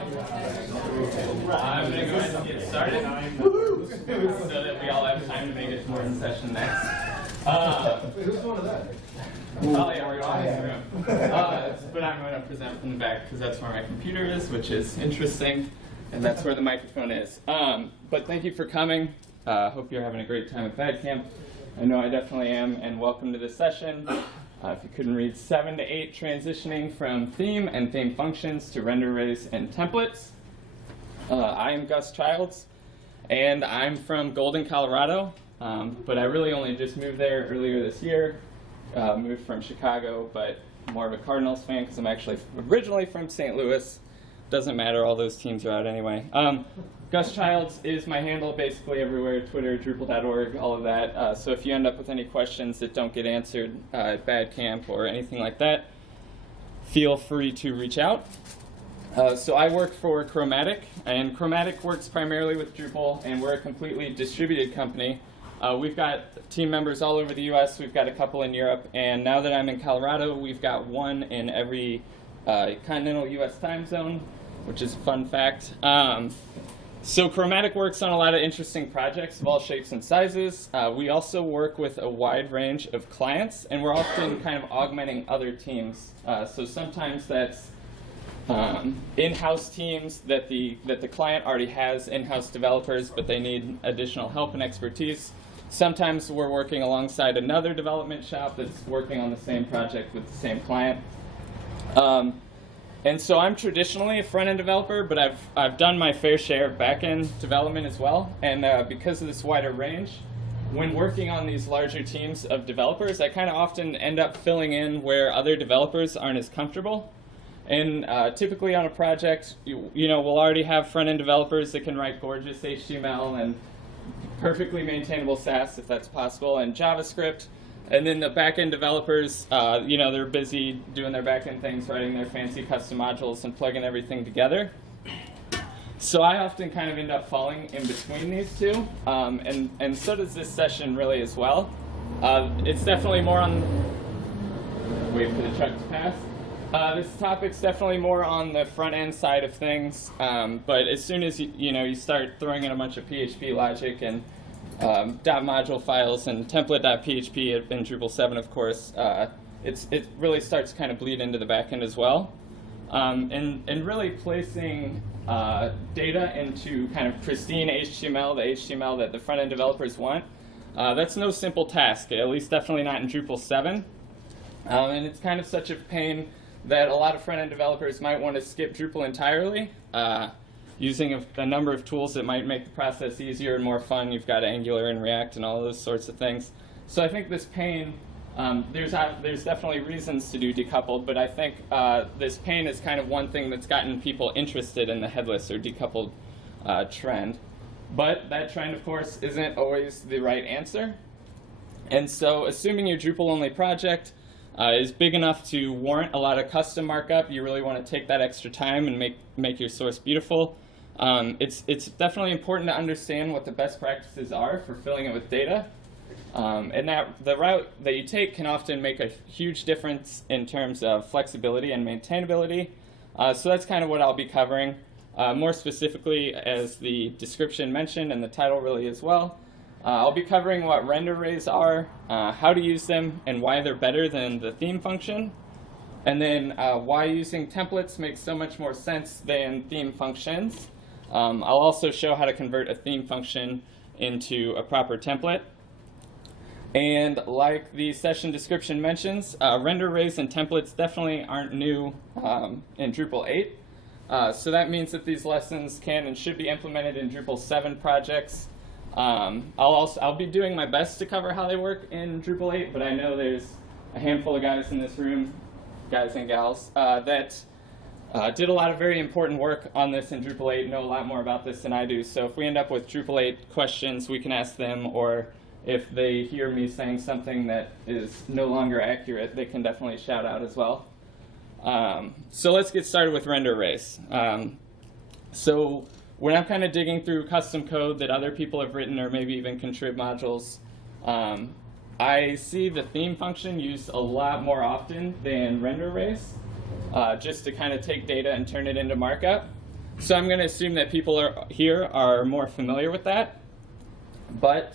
I'm going to go ahead and get started so that we all have time to make it towards the session next. Who's one of that? Oh yeah, we're all in this room. But I'm going to present from the back because that's where my computer is, which is interesting, and that's where the microphone is. But thank you for coming. Hope you're having a great time at Bad Camp. I know I definitely am, and welcome to this session. If you couldn't read, 7 to 8, transitioning from theme and theme functions to render arrays and templates. I am Gus Childs, and I'm from Golden, Colorado, but I really only just moved there earlier this year. Moved from Chicago, but more of a Cardinals fan because I'm actually originally from St. Louis. Doesn't matter, all those teams are out anyway. Gus Childs is my handle basically everywhere, Twitter, Drupal.org, all of that. So if you end up with any questions that don't get answered at Bad Camp or anything like that, feel free to reach out. So I work for Chromatic, and Chromatic works primarily with Drupal, and we're a completely distributed company. We've got team members all over the US, we've got a couple in Europe, and now that I'm in Colorado, we've got one in every continental US time zone, which is a fun fact. So Chromatic works on a lot of interesting projects of all shapes and sizes. We also work with a wide range of clients, and we're often kind of augmenting other teams. So sometimes that's in-house teams that the client already has in-house developers, but they need additional help and expertise. Sometimes we're working alongside another development shop that's working on the same project with the same client. And so I'm traditionally a front-end developer, but I've done my fair share of back-end development as well. And because of this wider range, when working on these larger teams of developers, I kind of often end up filling in where other developers aren't as comfortable. And typically on a project, you know, we'll already have front-end developers that can write gorgeous HTML and perfectly maintainable Sass, if that's possible, and JavaScript. And then the back-end developers, you know, they're busy doing their back-end things, writing their fancy custom modules and plugging everything together. So I often kind of end up falling in between these two, and so does this session really as well. It's definitely more on, wait for the truck to pass. This topic's definitely more on the front-end side of things, but as soon as you start throwing in a bunch of PHP logic and .module files and template.php in Drupal 7, of course, it really starts to kind of bleed into the backend as well. And really placing data into kind of pristine HTML, the HTML that the front-end developers want, that's no simple task, at least definitely not in Drupal 7. And it's kind of such a pain that a lot of front-end developers might want to skip Drupal entirely, using a number of tools that might make the process easier and more fun. You've got Angular and React and all those sorts of things. So I think this pain, there's definitely reasons to do decoupled, but I think this pain is kind of one thing that's gotten people interested in the headless or decoupled trend. But that trend, of course, isn't always the right answer. And so assuming your Drupal-only project is big enough to warrant a lot of custom markup, you really want to take that extra time and make your source beautiful. It's definitely important to understand what the best practices are for filling it with data. And the route that you take can often make a huge difference in terms of flexibility and maintainability. So that's kind of what I'll be covering. More specifically, as the description mentioned and the title really as well, I'll be covering what render arrays are, how to use them, and why they're better than the theme function. And then why using templates makes so much more sense than theme functions. I'll also show how to convert a theme function into a proper template. And like the session description mentions, render arrays and templates definitely aren't new in Drupal 8. So that means that these lessons can and should be implemented in Drupal 7 projects. I'll be doing my best to cover how they work in Drupal 8, but I know there's a handful of guys in this room, guys and gals, that did a lot of very important work on this in Drupal 8, know a lot more about this than I do. So if we end up with Drupal 8 questions, we can ask them, or if they hear me saying something that is no longer accurate, they can definitely shout out as well. So let's get started with render arrays. So when I'm kind of digging through custom code that other people have written or maybe even contrib modules, I see the theme function used a lot more often than render arrays, just to kind of take data and turn it into markup. So I'm going to assume that people here are more familiar with that. But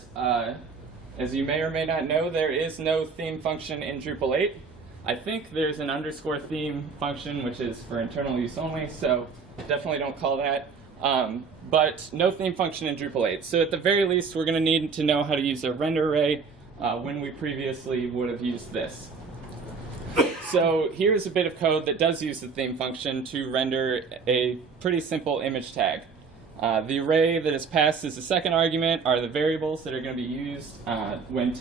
as you may or may not know, there is no theme function in Drupal 8. I think there's an underscore theme function, which is for internal use only, so definitely don't call that. But no theme function in Drupal 8. So at the very least, we're going to need to know how to use a render array when we previously would have used this. So here's a bit of code that does use the theme function to render a pretty simple image tag. The array that is passed as the second argument are the variables that are going to be used when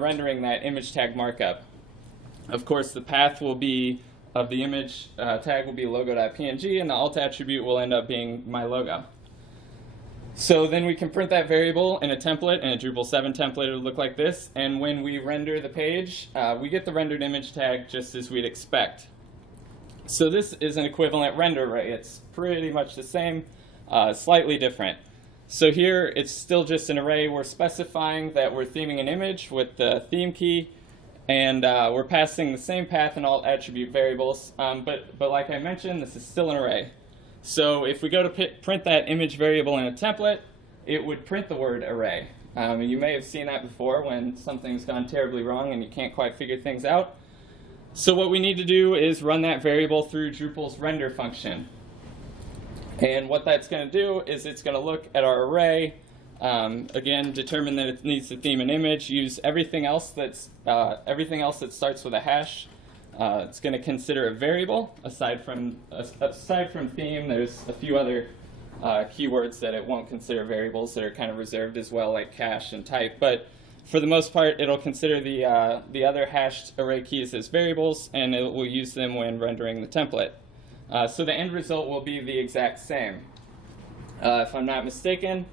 rendering that image tag markup. Of course, the path will be of the image tag will be logo.png, and the alt attribute will end up being my logo. So then we can print that variable in a template, in a Drupal 7 template. It would look like this. And when we render the page, we get the rendered image tag just as we'd expect. So this is an equivalent render array. It's pretty much the same, slightly different. So here, it's still just an array. We're specifying that we're theming an image with the theme key, and we're passing the same path and alt attribute variables. But like I mentioned, this is still an array. So if we go to print that image variable in a template, it would print the word array. You may have seen that before when something's gone terribly wrong and you can't quite figure things out. So what we need to do is run that variable through Drupal's render function. And what that's going to do is it's going to look at our array, again, determine that it needs to theme an image, use everything else that starts with a hash. It's going to consider a variable. Aside from theme, there's a few other keywords that it won't consider variables that are kind of reserved as well, like cache and type. But for the most part, it'll consider the other hashed array keys as variables, and it will use them when rendering the template. So the end result will be the exact same. If I'm not mistaken,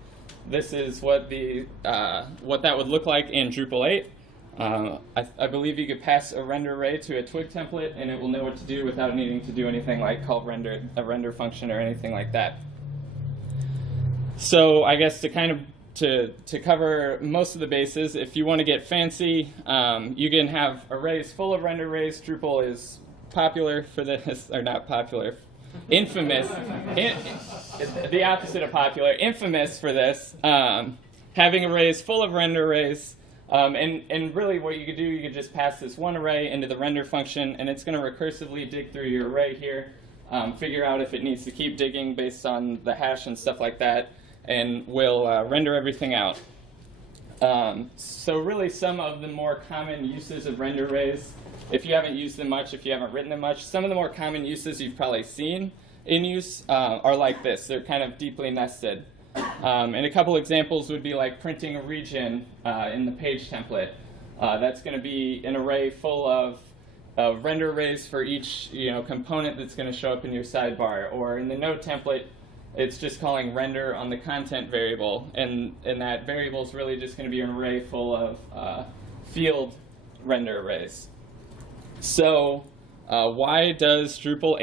this is what that would look like in Drupal 8. I believe you could pass a render array to a twig template, and it will know what to do without needing to do anything like call a render function or anything like that. So I guess to cover most of the bases, if you want to get fancy, you can have arrays full of render arrays. Drupal is popular for this, or not popular, infamous, the opposite of popular, infamous for this, having arrays full of render arrays. And really what you could do, you could just pass this one array into the render function, and it's going to recursively dig through your array here, figure out if it needs to keep digging based on the hash and stuff like that, and will render everything out. So really some of the more common uses of render arrays, if you haven't used them much, if you haven't written them much, some of the more common uses you've probably seen in use are like this. They're kind of deeply nested. And a couple examples would be like printing a region in the page template. That's going to be an array full of render arrays for each component that's going to show up in your sidebar. Or in the node template, it's just calling render on the content variable, and that variable is really just going to be an array full of field render arrays. So why does Drupal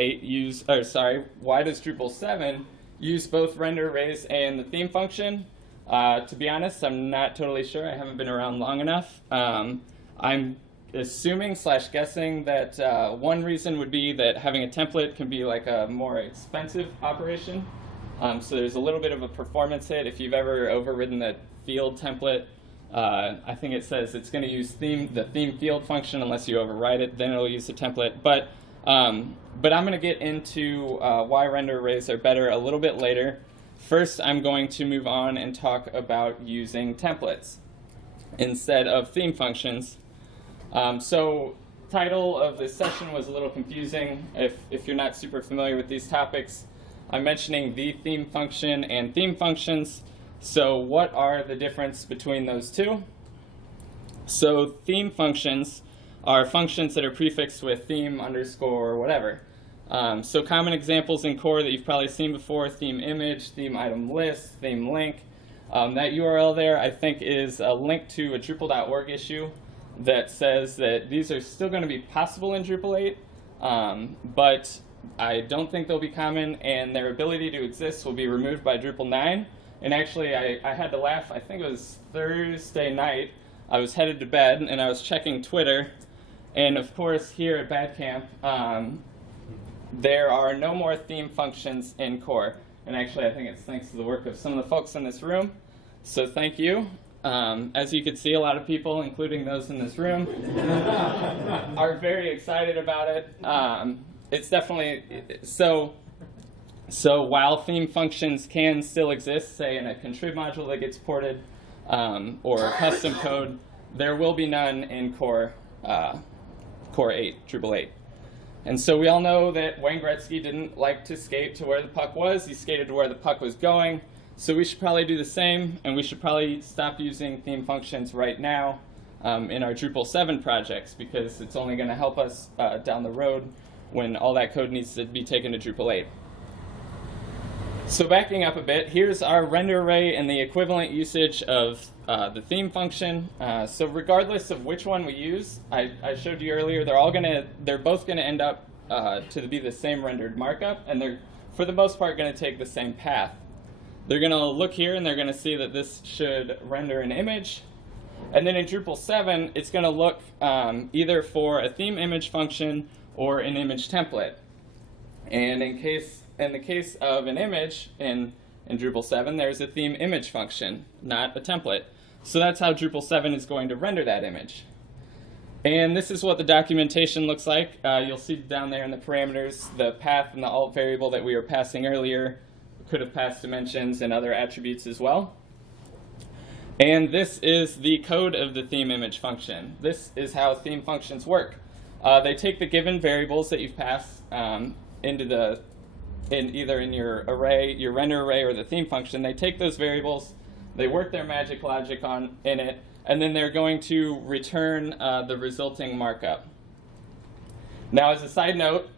7 use both render arrays and the theme function? To be honest, I'm not totally sure. I haven't been around long enough. I'm assuming / guessing that one reason would be that having a template can be like a more expensive operation. So there's a little bit of a performance hit. If you've ever overridden the field template, I think it says it's going to use the theme field function unless you override it, then it'll use the template. But I'm going to get into why render arrays are better a little bit later. First, I'm going to move on and talk about using templates instead of theme functions. So title of this session was a little confusing. If you're not super familiar with these topics, I'm mentioning the theme function and theme functions. So what are the difference between those two? So theme functions are functions that are prefixed with theme underscore whatever. So common examples in core that you've probably seen before: theme image, theme item list, theme link. That URL there, I think, is a link to a Drupal.org issue that says that these are still going to be possible in Drupal 8, but I don't think they'll be common, and their ability to exist will be removed by Drupal 9. And actually, I had to laugh. I think it was Thursday night. I was headed to bed, and I was checking Twitter. And of course, here at Bad Camp, there are no more theme functions in core. And actually, I think it's thanks to the work of some of the folks in this room. So thank you. As you can see, a lot of people, including those in this room, are very excited about it. It's definitely so while theme functions can still exist, say in a contrib module that gets ported or custom code, there will be none in core 8, Drupal 8. And so we all know that Wayne Gretzky didn't like to skate to where the puck was. He skated to where the puck was going. So we should probably do the same, and we should probably stop using theme functions right now in our Drupal 7 projects, because it's only going to help us down the road when all that code needs to be taken to Drupal 8. So backing up a bit, here's our render array and the equivalent usage of the theme function. So regardless of which one we use, I showed you earlier, they're both going to end up to be the same rendered markup, and they're for the most part going to take the same path. They're going to look here and they're going to see that this should render an image. And then in Drupal 7, it's going to look either for a theme image function or an image template. And in the case of an image in Drupal 7, there's a theme image function, not a template. So that's how Drupal 7 is going to render that image. And this is what the documentation looks like. You'll see down there in the parameters the path and the alt variable that we were passing earlier. Could have passed dimensions and other attributes as well. And this is the code of the theme image function. This is how theme functions work. They take the given variables that you've passed either in your array, your render array, or the theme function. They take those variables, they work their magic logic in it, and then they're going to return the resulting markup. Now, as a side note,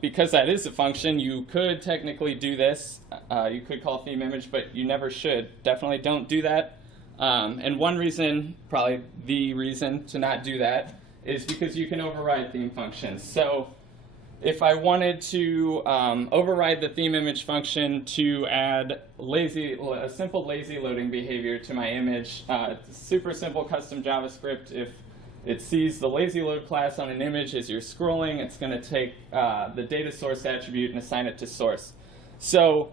because that is a function, you could technically do this. You could call theme image, but you never should. Definitely don't do that. And one reason, probably the reason to not do that, is because you can override theme functions. So if I wanted to override the theme image function to add a simple lazy loading behavior to my image, super simple custom JavaScript. If it sees the lazy load class on an image as you're scrolling, it's going to take the data source attribute and assign it to source. So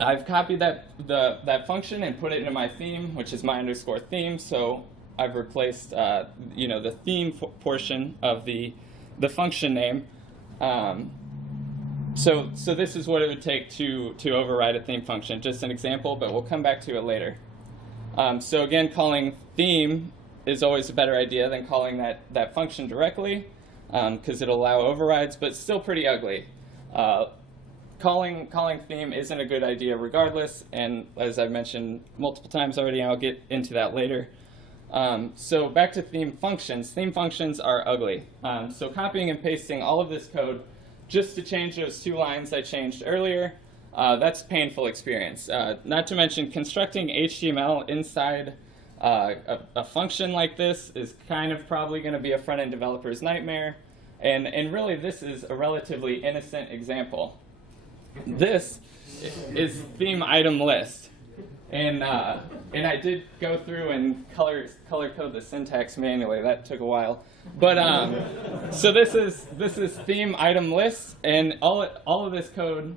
I've copied that function and put it into my theme, which is my underscore theme. So I've replaced the theme portion of the function name. So this is what it would take to override a theme function. Just an example, but we'll come back to it later. So again, calling theme is always a better idea than calling that function directly, because it'll allow overrides, but still pretty ugly. Calling theme isn't a good idea regardless, and as I've mentioned multiple times already, and I'll get into that later. So back to theme functions. Theme functions are ugly. So copying and pasting all of this code just to change those 2 lines I changed earlier, that's a painful experience. Not to mention constructing HTML inside a function like this is kind of probably going to be a front-end developer's nightmare. And really, this is a relatively innocent example. This is theme item list. And I did go through and color code the syntax manually. That took a while. But so this is theme item list, and all of this code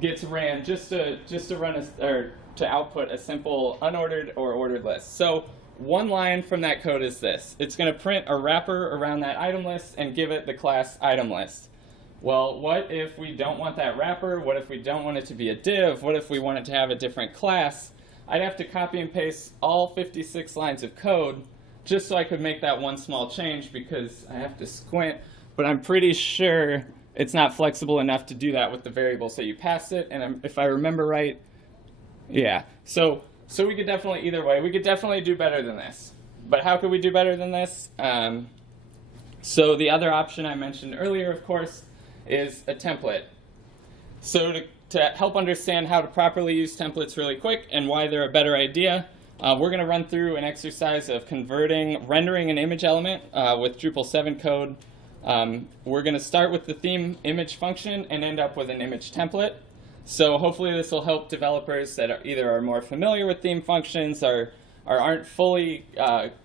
gets ran just to run to output a simple unordered or ordered list. So one line from that code is this. It's going to print a wrapper around that item list and give it the class item list. Well, what if we don't want that wrapper? What if we don't want it to be a div? What if we want it to have a different class? I'd have to copy and paste all 56 lines of code just so I could make that one small change, because I have to squint, but I'm pretty sure it's not flexible enough to do that with the variables that you passed it. And if I remember right, yeah. So we could definitely, either way, we could definitely do better than this. But how could we do better than this? So the other option I mentioned earlier, of course, is a template. So to help understand how to properly use templates really quick and why they're a better idea, we're going to run through an exercise of rendering an image element with Drupal 7 code. We're going to start with the theme image function and end up with an image template. So hopefully this will help developers that either are more familiar with theme functions or aren't fully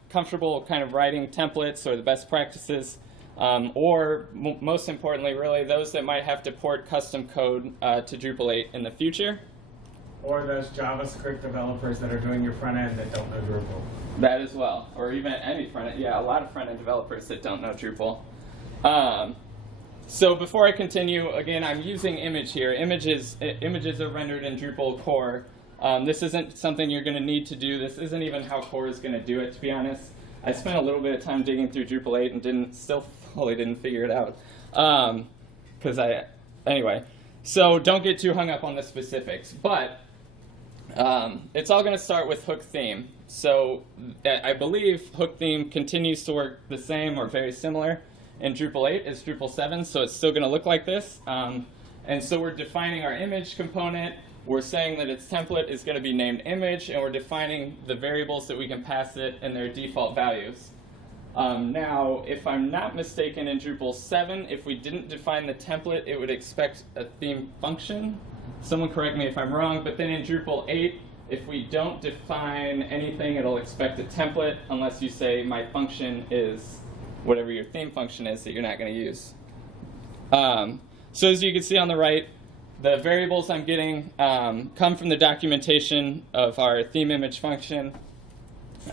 comfortable kind of writing templates or the best practices or most importantly, really, those that might have to port custom code to Drupal 8 in the future. Or those JavaScript developers that are doing your front end that don't know Drupal. That as well, or even any front end. Yeah, a lot of front end developers that don't know Drupal. So before I continue, again, I'm using image here. Images are rendered in Drupal core. This isn't something you're going to need to do. This isn't even how core is going to do it, to be honest. I spent a little bit of time digging through Drupal 8 and still fully didn't figure it out. Anyway, so don't get too hung up on the specifics. But it's all going to start with hook theme. So I believe hook theme continues to work the same or very similar in Drupal 8 as Drupal 7, so it's still going to look like this. And so we're defining our image component. We're saying that its template is going to be named image, and we're defining the variables that we can pass it and their default values. Now, if I'm not mistaken, in Drupal 7, if we didn't define the template, it would expect a theme function. Someone correct me if I'm wrong, but then in Drupal 8, if we don't define anything, it'll expect a template unless you say my function is whatever your theme function is that you're not going to use. So as you can see on the right, the variables I'm getting come from the documentation of our theme image function.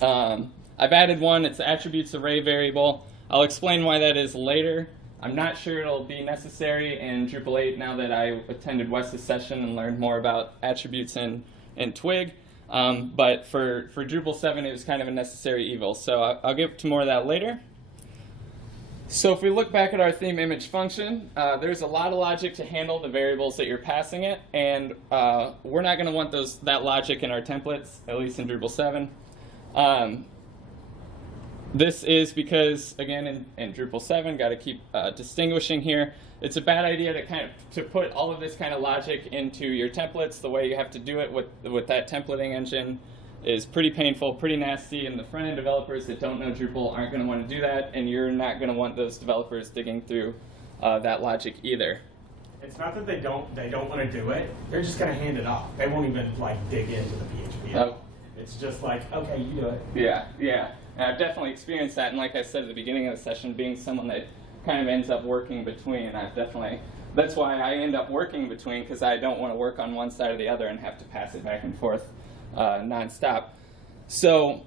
I've added one, it's the attributes array variable. I'll explain why that is later. I'm not sure it'll be necessary in Drupal 8 now that I attended Wes's session and learned more about attributes in Twig. But for Drupal 7, it was kind of a necessary evil. So I'll get to more of that later. So if we look back at our theme image function, there's a lot of logic to handle the variables that you're passing it, and we're not going to want that logic in our templates, at least in Drupal 7. This is because, again, in Drupal 7, got to keep distinguishing here. It's a bad idea to put all of this kind of logic into your templates. The way you have to do it with that templating engine is pretty painful, pretty nasty, and the front-end developers that don't know Drupal aren't going to want to do that, and you're not going to want those developers digging through that logic either. It's not that they don't want to do it. They're just going to hand it off. They won't even dig into the PHP. Oh. It's just like, okay, you do it. Yeah. And I've definitely experienced that, and like I said at the beginning of the session, being someone that kind of ends up working between, that's why I end up working between, because I don't want to work on one side or the other and have to pass it back and forth nonstop. So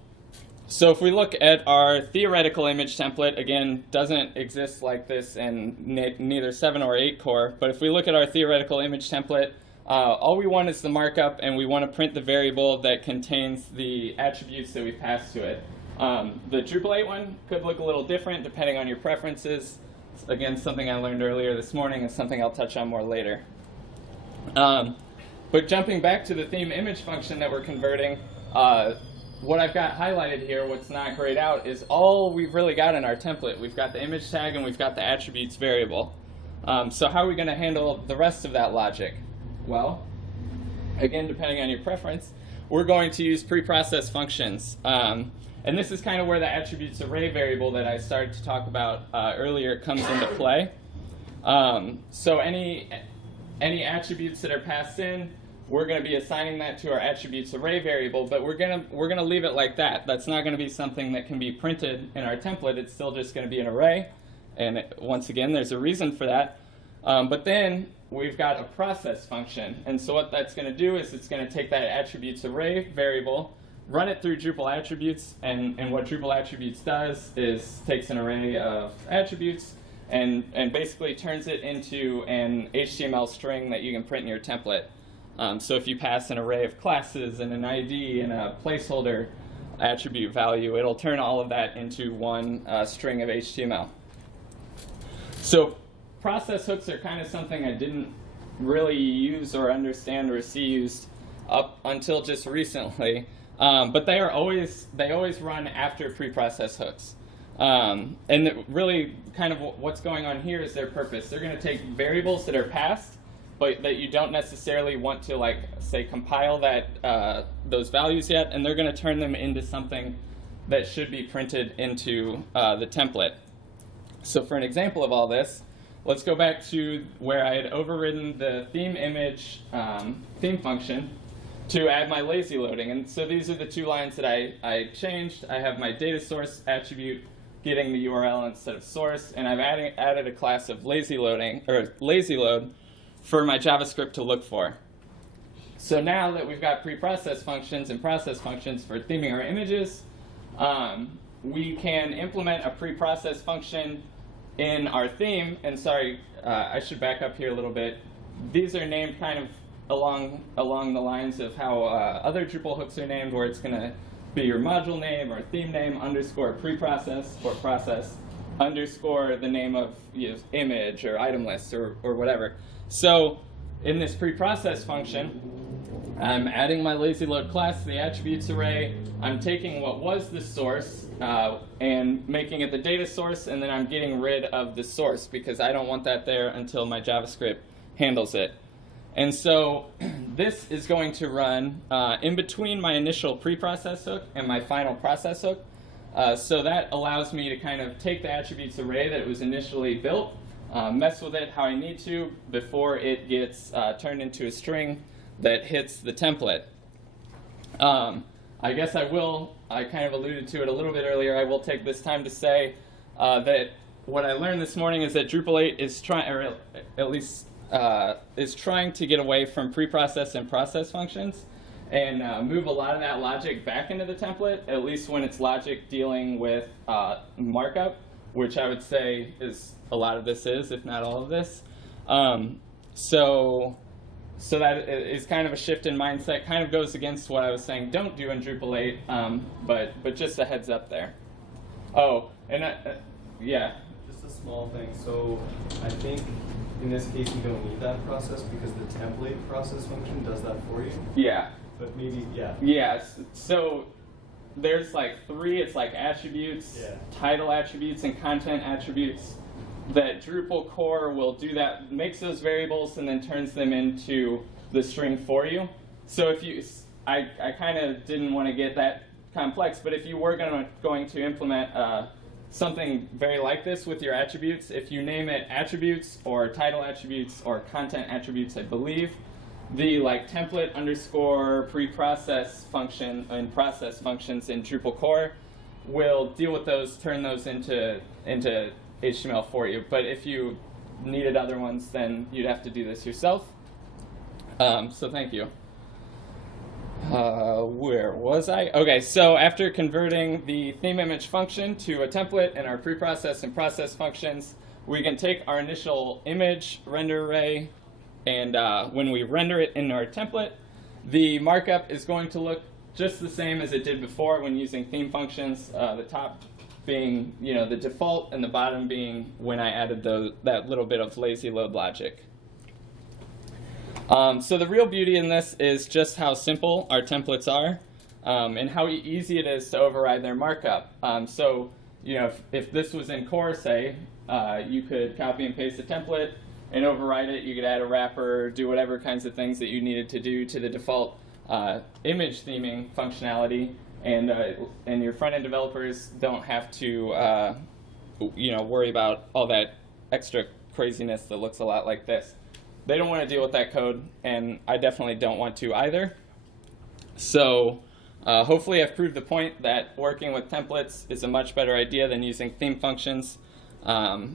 if we look at our theoretical image template, again, doesn't exist like this in neither 7 or 8 core, but if we look at our theoretical image template, all we want is the markup, and we want to print the variable that contains the attributes that we pass to it. The Drupal 8 one could look a little different depending on your preferences. Again, something I learned earlier this morning and something I'll touch on more later. But jumping back to the theme image function that we're converting, what I've got highlighted here, what's not grayed out, is all we've really got in our template. We've got the image tag and we've got the attributes variable. So how are we going to handle the rest of that logic? Well, again, depending on your preference, we're going to use preprocess functions. And this is kind of where the attributes array variable that I started to talk about earlier comes into play. So any attributes that are passed in, we're going to be assigning that to our attributes array variable, but we're going to leave it like that. That's not going to be something that can be printed in our template. It's still just going to be an array. And once again, there's a reason for that. But then we've got a process function. And so what that's going to do is it's going to take that attributes array variable, run it through Drupal attributes, and what Drupal attributes does is takes an array of attributes and basically turns it into an HTML string that you can print in your template. So if you pass an array of classes and an ID and a placeholder attribute value, it'll turn all of that into one string of HTML. So process hooks are kind of something I didn't really use or understand or see used up until just recently. But they always run after preprocess hooks. And really kind of what's going on here is their purpose. They're going to take variables that are passed, but that you don't necessarily want to, like, say, compile those values yet, and they're going to turn them into something that should be printed into the template. So for an example of all this, let's go back to where I had overridden the theme image theme function to add my lazy loading. And so these are the two lines that I changed. I have my data source attribute getting the URL instead of source, and I've added a class of lazy load for my JavaScript to look for. So now that we've got preprocess functions and process functions for theming our images, we can implement a preprocess function in our theme. And sorry, I should back up here a little bit. These are named kind of along the lines of how other Drupal hooks are named, where it's going to be your module name or theme name underscore preprocess or process underscore the name of image or item list or whatever. So in this preprocess function, I'm adding my lazy load class to the attributes array. I'm taking what was the source and making it the data source, and then I'm getting rid of the source because I don't want that there until my JavaScript handles it. And so this is going to run in between my initial preprocess hook and my final process hook. So that allows me to kind of take the attributes array that it was initially built, mess with it how I need to before it gets turned into a string that hits the template. I guess I kind of alluded to it a little bit earlier, I will take this time to say that what I learned this morning is that Drupal 8 is trying, or at least is trying to get away from preprocess and process functions and move a lot of that logic back into the template, at least when it's logic dealing with markup, which I would say is a lot of this is, if not all of this. So that is kind of a shift in mindset, kind of goes against what I was saying don't do in Drupal 8, but just a heads up there. Oh, and yeah. Just a small thing. So I think in this case you don't need that process because the template process function does that for you. Yeah. But maybe, yeah. Yes. So there's like 3, it's like attributes, title attributes, and content attributes. That Drupal core will do that, makes those variables and then turns them into the string for you. So if you, I kind of didn't want to get that complex, but if you were going to implement something very like this with your attributes, if you name it attributes or title attributes or content attributes, I believe, the like template underscore preprocess function and process functions in Drupal core will deal with those, turn those into HTML for you. But if you needed other ones, then you'd have to do this yourself. So thank you. Where was I? Okay, so after converting the theme image function to a template in our preprocess and process functions, we can take our initial image render array, and when we render it in our template, the markup is going to look just the same as it did before when using theme functions, the top being the default and the bottom being when I added that little bit of lazy load logic. So the real beauty in this is just how simple our templates are and how easy it is to override their markup. So if this was in core, say, you could copy and paste a template and override it. You could add a wrapper, do whatever kinds of things that you needed to do to the default image theming functionality. And your front-end developers don't have to worry about all that extra craziness that looks a lot like this. They don't want to deal with that code, and I definitely don't want to either. So hopefully I've proved the point that working with templates is a much better idea than using theme functions. So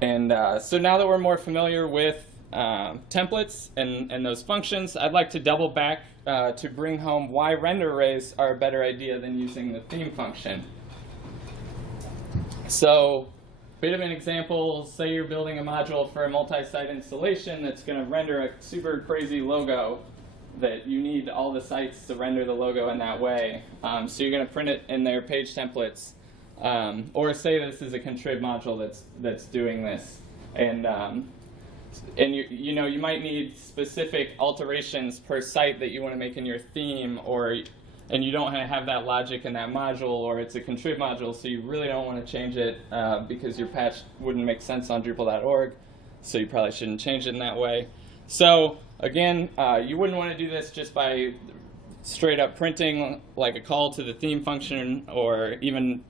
now that we're more familiar with templates and those functions, I'd like to double back to bring home why render arrays are a better idea than using the theme function. So, bit of an example, say you're building a module for a multi-site installation that's going to render a super crazy logo that you need all the sites to render the logo in that way. So you're going to print it in their page templates. Or say this is a contrib module that's doing this. And you might need specific alterations per site that you want to make in your theme, and you don't have that logic in that module, or it's a contrib module, so you really don't want to change it because your patch wouldn't make sense on Drupal.org, so you probably shouldn't change it in that way. So again, you wouldn't want to do this just by straight up printing like a call to the theme function, or even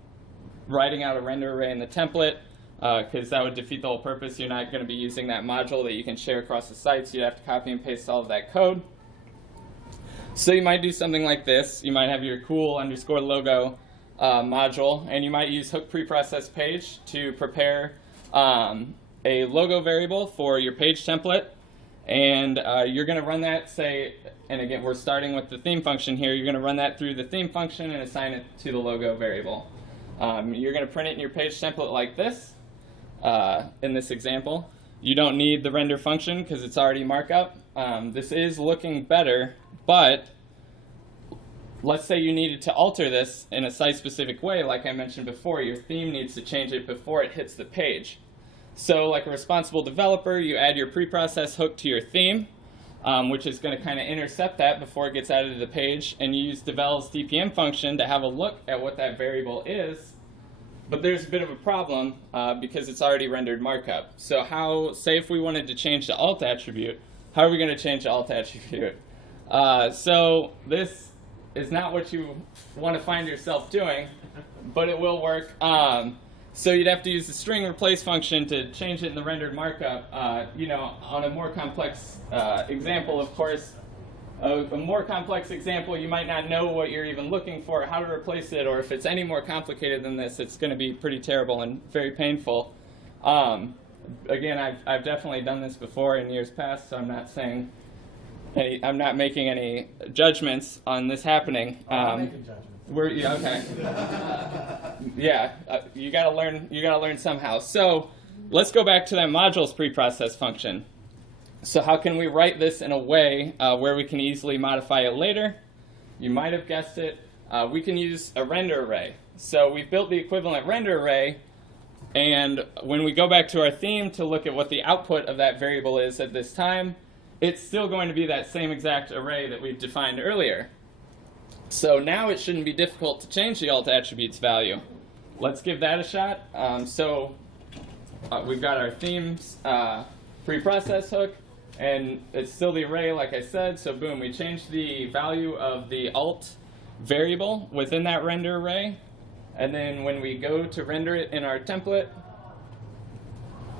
writing out a render array in the template, because that would defeat the whole purpose. You're not going to be using that module that you can share across the sites. You'd have to copy and paste all of that code. So you might do something like this. You might have your cool underscore logo module, and you might use hook preprocess page to prepare a logo variable for your page template. And you're going to run that, say, and again, we're starting with the theme function here. You're going to run that through the theme function and assign it to the logo variable. You're going to print it in your page template like this, in this example. You don't need the render function because it's already markup. This is looking better, but let's say you needed to alter this in a site-specific way, like I mentioned before. Your theme needs to change it before it hits the page. So like a responsible developer, you add your preprocess hook to your theme, which is going to kind of intercept that before it gets added to the page, and you use devel's DPM function to have a look at what that variable is. But there's a bit of a problem because it's already rendered markup. So how, say if we wanted to change the alt attribute, how are we going to change the alt attribute? So this is not what you want to find yourself doing, but it will work. So you'd have to use the string replace function to change it in the rendered markup. On a more complex example, of course, a more complex example, you might not know what you're even looking for, how to replace it, or if it's any more complicated than this, it's going to be pretty terrible and very painful. Again, I've definitely done this before in years past, so I'm not saying I'm not making any judgments on this happening. I'm making judgments. You gotta learn. You gotta learn somehow. So let's go back to that modules preprocess function. So how can we write this in a way where we can easily modify it later? You might have guessed it. We can use a render array. So we've built the equivalent render array, and when we go back to our theme to look at what the output of that variable is at this time, it's still going to be that same exact array that we've defined earlier. So now it shouldn't be difficult to change the alt attributes value. Let's give that a shot. We've got our themes preprocess hook, and it's still the array like I said. So boom, we changed the value of the alt variable within that render array. And then when we go to render it in our template,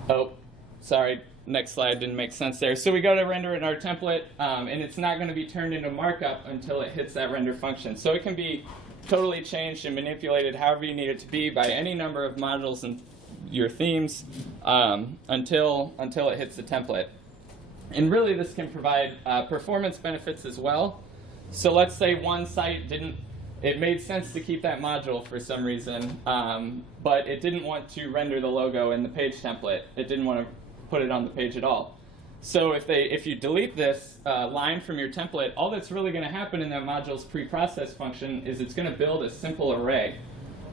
oh, sorry, next slide didn't make sense there. So we go to render it in our template, and it's not going to be turned into markup until it hits that render function. So it can be totally changed and manipulated however you need it to be by any number of modules in your themes until it hits the template. And really this can provide performance benefits as well. So let's say one site it made sense to keep that module for some reason, but it didn't want to render the logo in the page template. It didn't want to put it on the page at all. So if you delete this line from your template, all that's really going to happen in that module's preprocess function is it's going to build a simple array.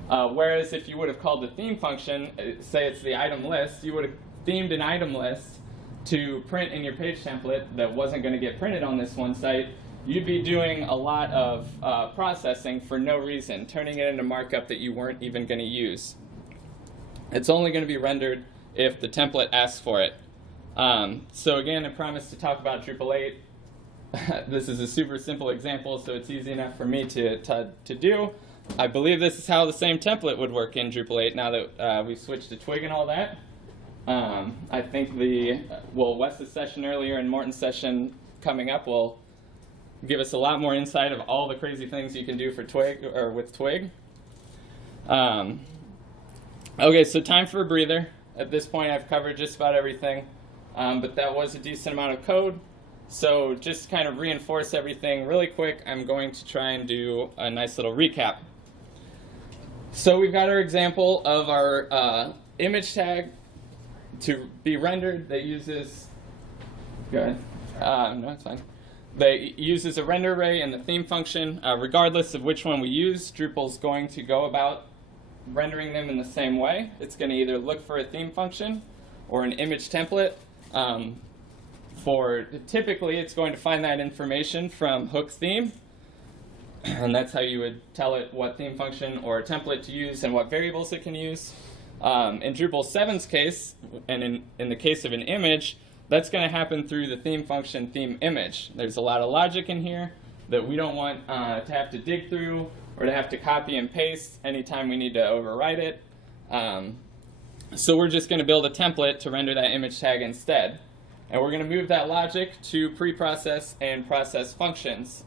Whereas if you would have called the theme function, say it's the item list, you would have themed an item list to print in your page template that wasn't going to get printed on this one site. You'd be doing a lot of processing for no reason, turning it into markup that you weren't even going to use. It's only going to be rendered if the template asks for it. So again, I promised to talk about Drupal 8. This is a super simple example, so it's easy enough for me to do. I believe this is how the same template would work in Drupal 8 now that we've switched to Twig and all that. I think Wes's session earlier and Morton's session coming up will give us a lot more insight of all the crazy things you can do for Twig or with Twig. Okay, so time for a breather. At this point, I've covered just about everything, but that was a decent amount of code. So just to kind of reinforce everything really quick, I'm going to try and do a nice little recap. So we've got our example of our image tag to be rendered that uses, go ahead. No, it's fine. That uses a render array and the theme function. Regardless of which one we use, Drupal's going to go about rendering them in the same way. It's going to either look for a theme function or an image template. Typically, it's going to find that information from hook theme, and that's how you would tell it what theme function or template to use and what variables it can use. In Drupal 7's case, and in the case of an image, that's going to happen through the theme function theme image. There's a lot of logic in here that we don't want to have to dig through or to have to copy and paste anytime we need to overwrite it. So we're just going to build a template to render that image tag instead. And we're going to move that logic to preprocess and process functions.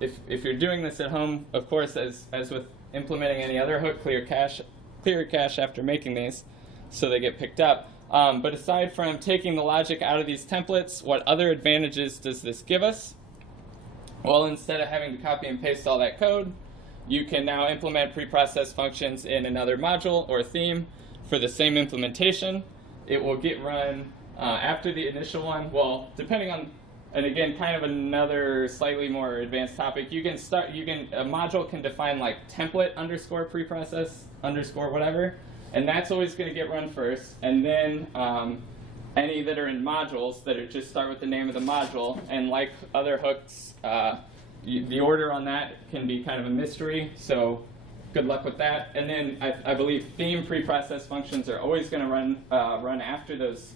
if you're doing this at home, of course, as with implementing any other hook, clear cache after making these so they get picked up. But aside from taking the logic out of these templates, what other advantages does this give us? Well, instead of having to copy and paste all that code, you can now implement preprocess functions in another module or theme for the same implementation. It will get run after the initial one. Well, depending on, and again, kind of another slightly more advanced topic, a module can define like template underscore preprocess underscore whatever, and that's always going to get run first, and then any that are in modules that are just start with the name of the module, and like other hooks, the order on that can be kind of a mystery, so good luck with that. And then I believe theme preprocess functions are always going to run after those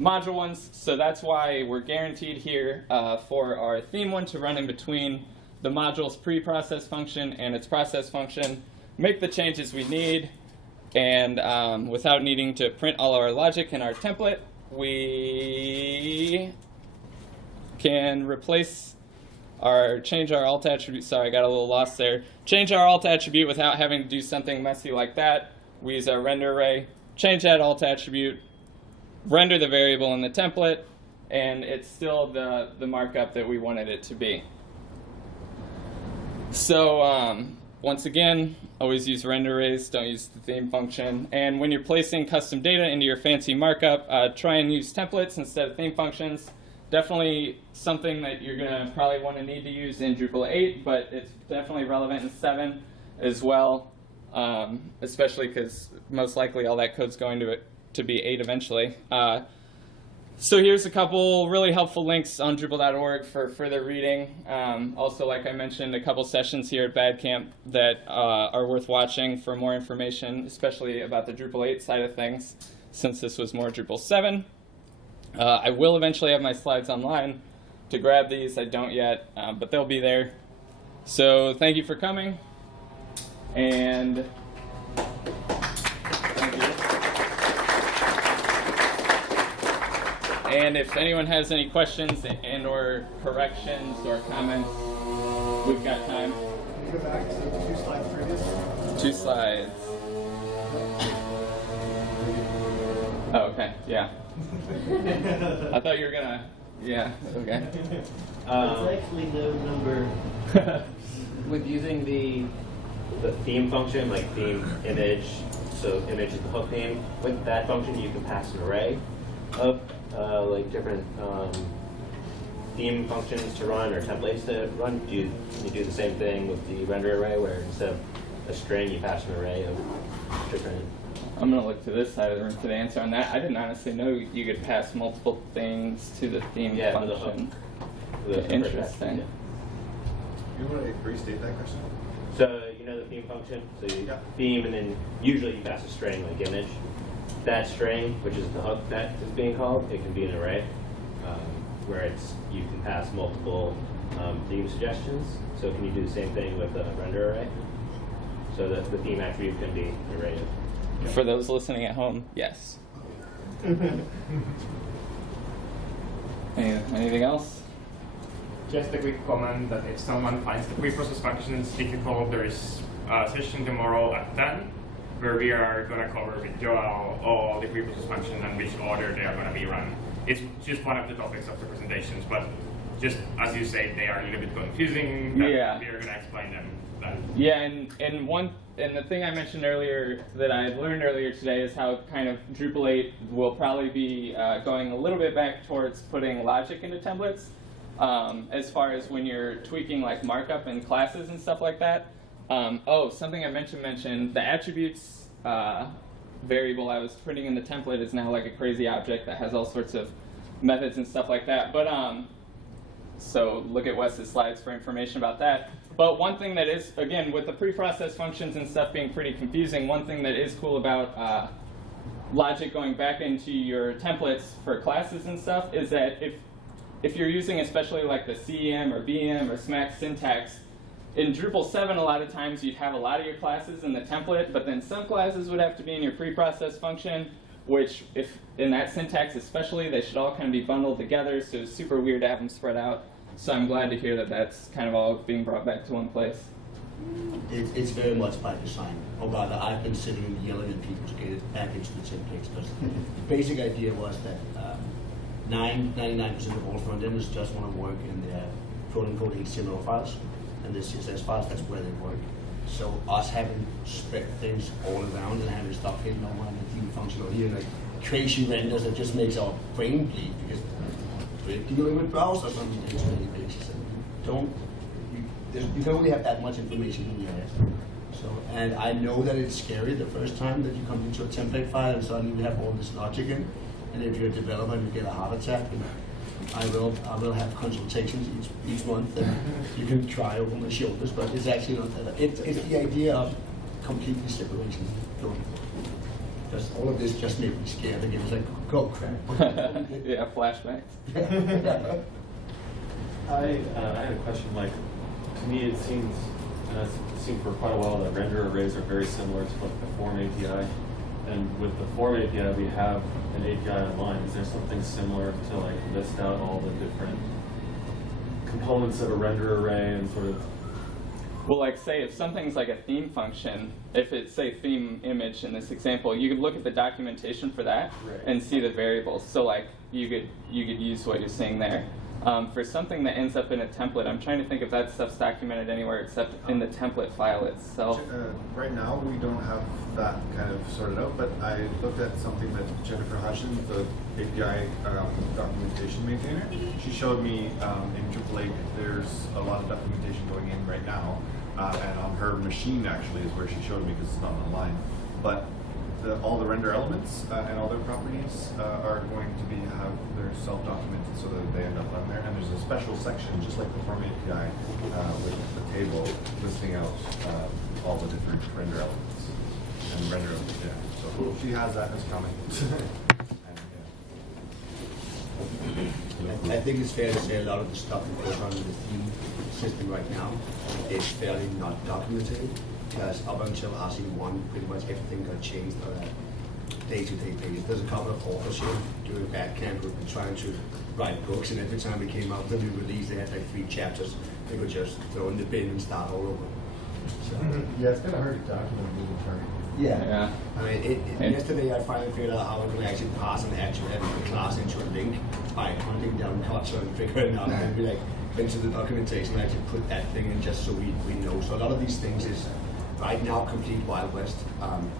module ones, so that's why we're guaranteed here for our theme one to run in between the module's preprocess function and its process function, make the changes we need, and without needing to print all our logic in our template, we can change our alt attribute. Sorry, I got a little lost there. Change our alt attribute without having to do something messy like that. We use our render array, change that alt attribute, render the variable in the template, and it's still the markup that we wanted it to be. So once again, always use render arrays, don't use the theme function. And when you're placing custom data into your fancy markup, try and use templates instead of theme functions. Definitely something that you're going to probably want to need to use in Drupal 8, but it's definitely relevant in 7 as well, especially because most likely all that code's going to be 8 eventually. So here's a couple really helpful links on Drupal.org for further reading. Also, like I mentioned, a couple sessions here at Badcamp that are worth watching for more information, especially about the Drupal 8 side of things, since this was more Drupal 7. I will eventually have my slides online to grab these. I don't yet, but they'll be there. So thank you for coming, and thank you. And if anyone has any questions and or corrections or comments, we've got time. Can you go back to 2 slides previous? 2 slides. Oh, okay, yeah. I thought you were gonna, yeah, okay. It's actually no number. With using the theme function, like theme image, so image is the hook theme, with that function you can pass an array of like different theme functions to run or templates to run. You do the same thing with the render array, where instead of a string you pass an array of different. I'm going to look to this side of the room for the answer on that. I didn't honestly know you could pass multiple things to the theme function. Interesting. Yeah. You want to restate that question? So you know the theme function? So you theme, and then usually you pass a string like image. That string, which is the hook that is being called, it can be an array, where you can pass multiple theme suggestions. So can you do the same thing with a render array? So that the theme attribute can be an array. For those listening at home, yes. Anything else? Just a quick comment that if someone finds the preprocess functions difficult, there is a session tomorrow at 10 where we are going to cover with Joel all the preprocess functions and which order they are going to be run. It's just one of the topics of the presentations, but just as you say, they are a little bit confusing. Yeah. We are going to explain them then. Yeah, and the thing I mentioned earlier that I had learned earlier today is how kind of Drupal 8 will probably be going a little bit back towards putting logic into templates, as far as when you're tweaking like markup and classes and stuff like that. Something I mentioned, the attributes variable I was putting in the template is now like a crazy object that has all sorts of methods and stuff like that. But so look at Wes's slides for information about that. But one thing that is, again, with the preprocess functions and stuff being pretty confusing, one thing that is cool about logic going back into your templates for classes and stuff is that if you're using especially like the CEM or BM or SMAC syntax, in Drupal 7 a lot of times you'd have a lot of your classes in the template, but then some classes would have to be in your preprocess function, which if in that syntax especially, they should all kind of be bundled together, so it's super weird to have them spread out. So I'm glad to hear that that's kind of all being brought back to one place. It's very much by design, or rather I've been sitting and yelling at people to get it back into the templates, because the basic idea was that 99% of all front-enders just want to work in their quote-unquote HTML files, and the CSS files, that's where they work. So us having spread things all around and having stuff hidden over in the theme function or here, like crazy renders, that just makes our brain bleed, because we're dealing with browsers on a daily basis. And you can only have that much information in your head. So, and I know that it's scary the first time that you come into a template file and suddenly you have all this logic in. And if you're a developer, you get a heart attack. And I will have consultations each month, and you can cry over my shoulders. But it's actually not that. It's the idea of completely separation. Just all of this just made me scared again. It's like, go crap. Yeah, flashbacks. I had a question. Like, to me, it seems, and I've seen for quite a while, that render arrays are very similar to like the form API. And with the form API, we have an API online. Is there something similar to like list out all the different components of a render array and sort of? Well, like say if something's like a theme function, if it's say theme image in this example, you could look at the documentation for that and see the variables. So like you could use what you're saying there. For something that ends up in a template, I'm trying to think if that stuff's documented anywhere except in the template file itself. Right now, we don't have that kind of sorted out, but I looked at something that Jennifer Hutchins, the API documentation maintainer, she showed me in Drupal 8, there's a lot of documentation going in right now, and on her machine actually is where she showed me, because it's not online. But all the render elements and all their properties are going to have their self-documented so that they end up on there. And there's a special section, just like the form API, with the table listing out all the different render elements and render elements. Yeah. So she has that as comment. I think it's fair to say a lot of the stuff that goes on in the theme system right now is fairly not documented, because up until RC1, pretty much everything got changed on a day-to-day basis. There's a couple of authors here doing bad camp who've been trying to write books, and every time we came out with a new release, they had like 3 chapters. They could just throw in the bin and start all over. So, Yeah, it's kind of hard to document moving target. yeah. I mean, yesterday I finally figured out how I can actually pass an actual class into a link by hunting down culture and figuring out, and we like went to the documentation and actually put that thing in just so we know. So a lot of these things is right now complete Wild West, and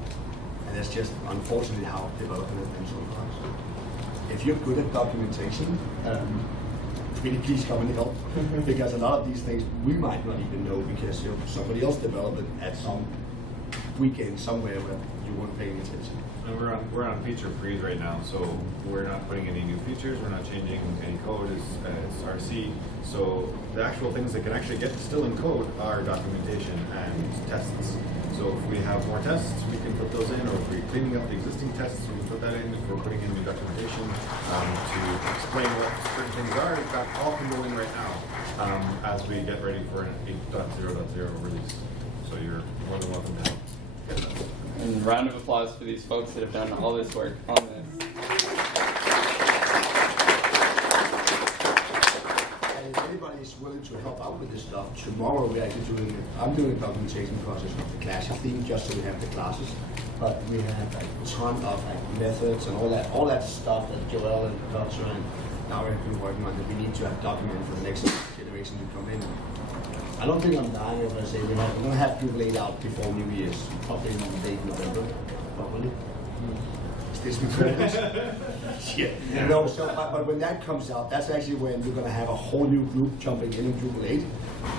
that's just unfortunately how development has been so far. So if you're good at documentation, really please come and help, because a lot of these things we might not even know, because somebody else developed it at some weekend somewhere where you weren't paying attention. And we're on feature freeze right now, so we're not putting any new features. We're not changing any code. It's RC. So the actual things that can actually get still in code are documentation and tests. So if we have more tests, we can put those in, or if we're cleaning up the existing tests, we can put that in. If we're putting in new documentation to explain what certain things are, that all can go in right now as we get ready for an 8.0.0 release. So you're more than welcome to help get that. And round of applause for these folks that have done all this work on this. And if anybody is willing to help out with this stuff, tomorrow we're actually I'm doing a documentation process of the classes theme, just so we have the classes. But we have like a ton of like methods and all that stuff that Joel and Culture and now we've been working on that we need to have documented for the next generation to come in. I don't think I'm dying if I say we're going to have people laid out before New Year's, probably in late November, probably. Is this recorded? Shit. Yeah. No, so, but when that comes out, that's actually when we're going to have a whole new group jumping in Drupal 8.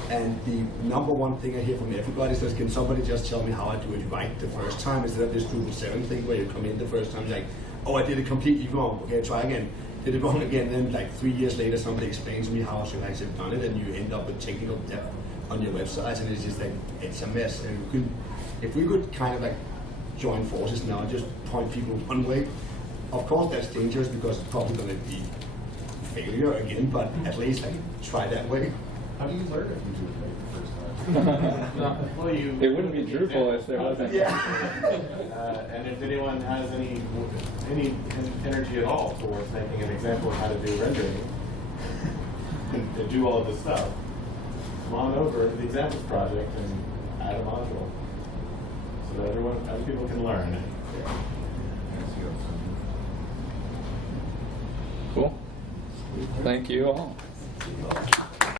And the number one thing I hear from everybody is, can somebody just tell me how I do it right the first time, instead of this Drupal 7 thing where you come in the first time like, oh, I did it completely wrong. Okay, try again. Did it wrong again, and then like 3 years later somebody explains to me how I should actually have done it, and you end up with technical depth on your website, and it's just like, it's a mess. And if we could kind of like join forces now and just point people one way, of course that's dangerous because it's probably going to be failure again, but at least like try that way. How do you learn if you do it right the first time? Well, It wouldn't be Drupal if there wasn't. And if anyone has any energy at all towards making an example of how to do rendering, and do all of this stuff, come on over to the examples project and add a module so that other people can learn. Cool. Thank you all.